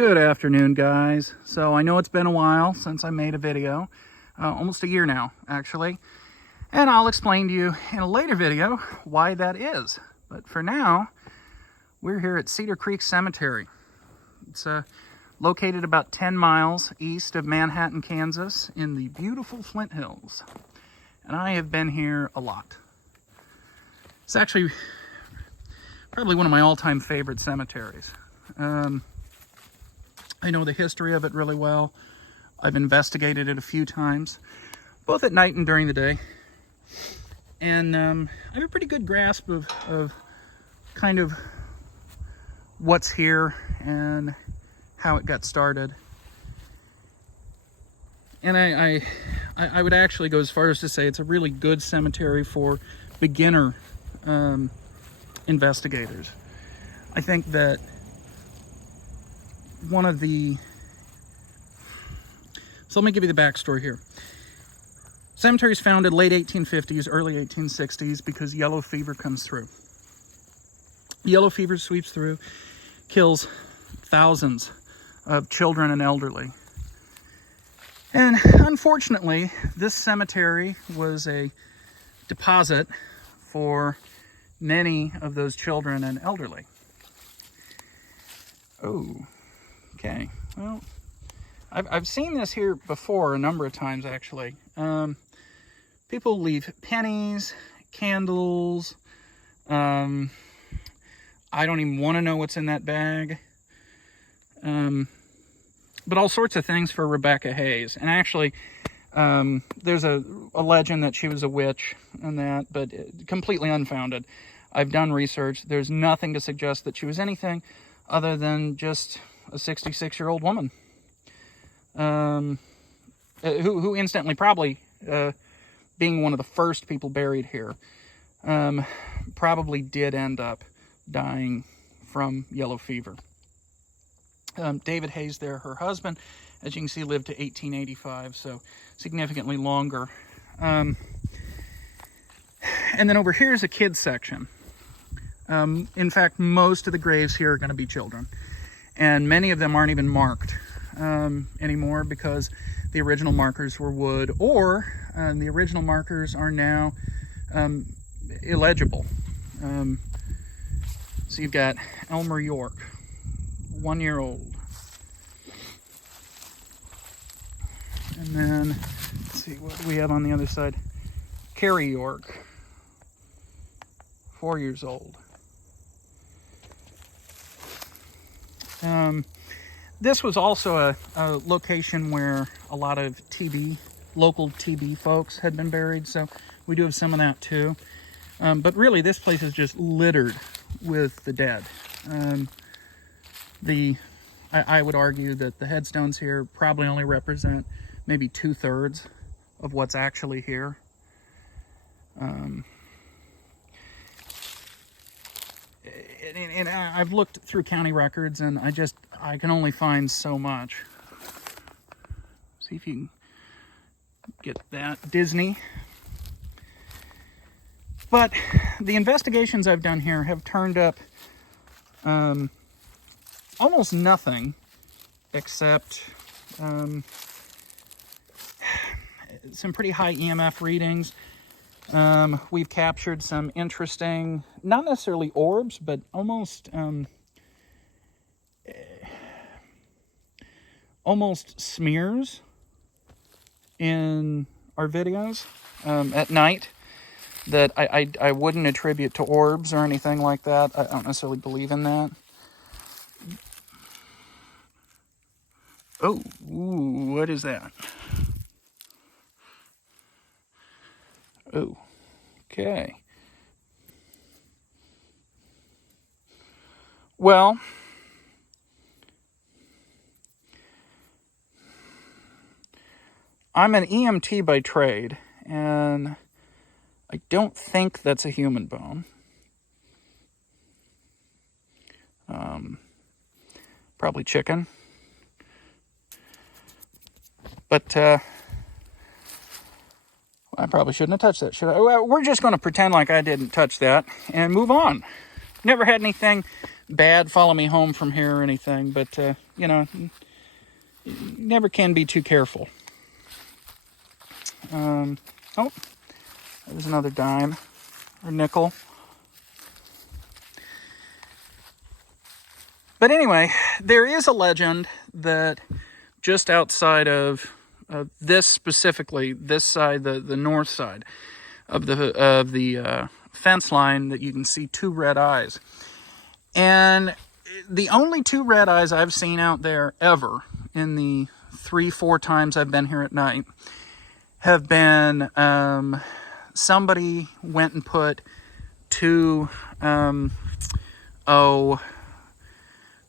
Good afternoon, guys. So I know it's been a while since I made a video, almost a year now, actually. And I'll explain to you in a later video why that is. But for now, we're here at Cedar Creek Cemetery. It's located about 10 miles east of Manhattan, Kansas, in the beautiful Flint Hills. And I have been here a lot. It's actually probably one of my all-time favorite cemeteries. I know the history of it really well. I've investigated it a few times, both at night and during the day. And I have a pretty good grasp of kind of what's here and how it got started. And I would actually go as far as to say it's a really good cemetery for beginner investigators. I think that one of the... So let me give you the backstory here. Cemetery is founded late 1850s, early 1860s because yellow fever comes through. Yellow fever sweeps through, kills thousands of children and elderly. And unfortunately, this cemetery was a deposit for many of those children and elderly. Oh, okay. Well, I've seen this here before a number of times, actually. People leave pennies, candles. I don't even want to know what's in that bag. But all sorts of things for Rebecca Hayes. And actually, there's a legend that she was a witch and that, but completely unfounded. I've done research. There's nothing to suggest that she was anything other than just a 66-year-old woman. Who instantly, probably being one of the first people buried here, probably did end up dying from yellow fever. David Hayes there, her husband, as you can see, lived to 1885, so significantly longer. And then over here is a kids section. In fact, most of the graves here are going to be children. And many of them aren't even marked anymore because the original markers were wood, or the original markers are now illegible. So you've got Elmer York, 1-year-old. And then, let's see what we have on the other side. Carrie York, 4 years old. This was also a location where a lot of local TB folks had been buried, so we do have some of that too. But really, this place is just littered with the dead. I would argue that the headstones here probably only represent maybe 2/3 of what's actually here. And I've looked through county records, and I can only find so much. See if you can get that. Disney. But the investigations I've done here have turned up almost nothing except some pretty high EMF readings. We've captured some interesting, not necessarily orbs, but almost smears in our videos at night that I wouldn't attribute to orbs or anything like that. I don't necessarily believe in that. Oh, ooh, what is that? Oh, okay. Well, I'm an EMT by trade, and I don't think that's a human bone. Probably chicken. But, I probably shouldn't have touched that, should I? Well, we're just going to pretend like I didn't touch that and move on. Never had anything bad follow me home from here or anything, but, you know, you never can be too careful. Oh, there's another dime or nickel. But anyway, there is a legend that just outside of this specifically, this side, the north side of the fence line, that you can see two red eyes. And the only two red eyes I've seen out there ever in the 3-4 times I've been here at night have been somebody went and put two, kind of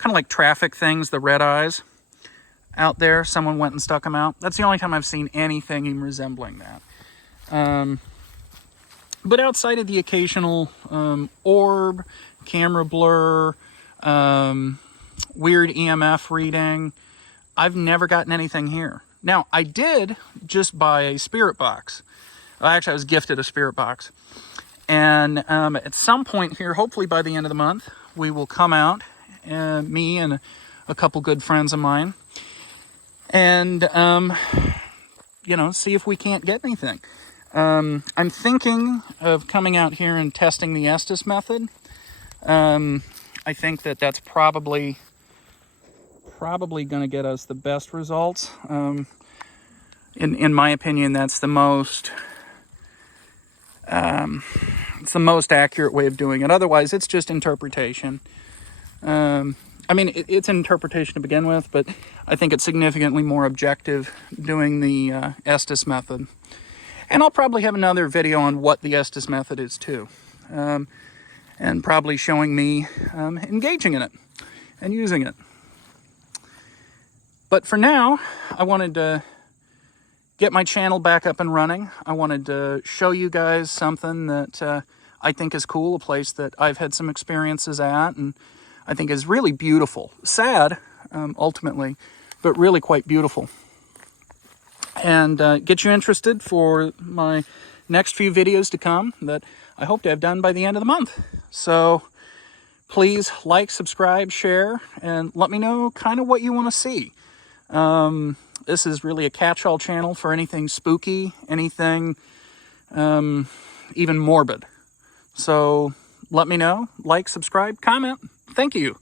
like traffic things, the red eyes, out there. Someone went and stuck them out. That's the only time I've seen anything even resembling that. But outside of the occasional orb, camera blur, weird EMF reading, I've never gotten anything here. Now, I did just buy a spirit box. Actually, I was gifted a spirit box. And at some point here, hopefully by the end of the month, we will come out, me and a couple good friends of mine, and, you know, see if we can't get anything. I'm thinking of coming out here and testing the Estes method. I think that that's probably going to get us the best results. In my opinion, that's the most it's the most accurate way of doing it. Otherwise, it's just interpretation. I mean, it's an interpretation to begin with, but I think it's significantly more objective doing the Estes method. And I'll probably have another video on what the Estes method is too. And probably showing me engaging in it and using it. But for now, I wanted to get my channel back up and running. I wanted to show you guys something that I think is cool, a place that I've had some experiences at, and I think is really beautiful. Sad, ultimately, but really quite beautiful. And get you interested for my next few videos to come that I hope to have done by the end of the month. So please like, subscribe, share, and let me know kind of what you want to see. This is really a catch-all channel for anything spooky, anything even morbid. So let me know, like, subscribe, comment. Thank you.